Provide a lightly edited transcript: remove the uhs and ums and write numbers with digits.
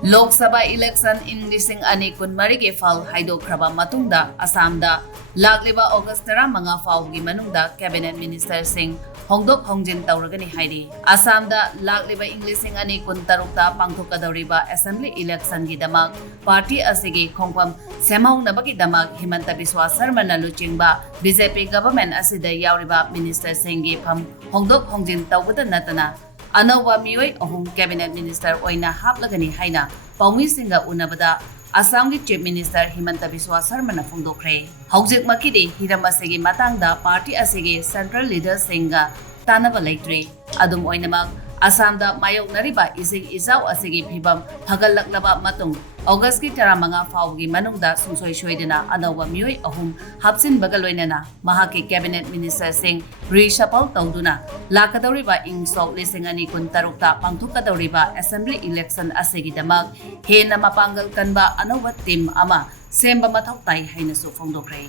Lok Sabha election in lising ani kun marigi fal haidokraba matungda Assamda lagliba August tara mga fawgi manungda cabinet minister sing hongdok hongjin tauragani hairi Assamda lagliba Englising ani kun tarukta pangthokadoriba assembly election gi damak party asigi khongpam semau nabagi damak Himanta Biswa Sharma na luchingba BJP government asida yauriba minister singi pham hongdok hongjin tawbada natana Anawa mioi ahum cabinet minister oina haplagani haina paumi singa unabada Assam gi chief minister Himanta Biswa Sharma na phongdokre hojik makidi hiram asigi matangda party asigi central leader singa tanaba leitri adum oinamak Assamda mayoknariba ising izau asigi phibam phagalaklaba matung August ki tara manga fawgi manungda sungsoi soidena anawa mioi ahum hapsin bagaloinana mahaki cabinet minister sing Resuffle tawduna lakadoriba ing sok lisingani kun tarukta pangthukadoriba assembly election asigi damak hena mapanggal kanba anawa team ama semba mathok tai haina su phongdokre